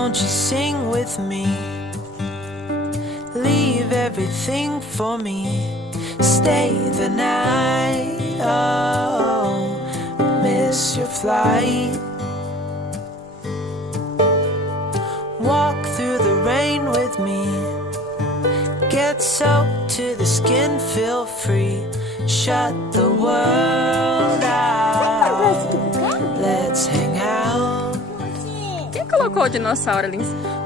won't you sing with me? Leave everything for me. Stay the night. Oh, miss your flight. Walk through the rain with me. Get soaked to the skin, feel free. Shut the world out. Let's hang out. Quem colocou o dinossauro ali em cima?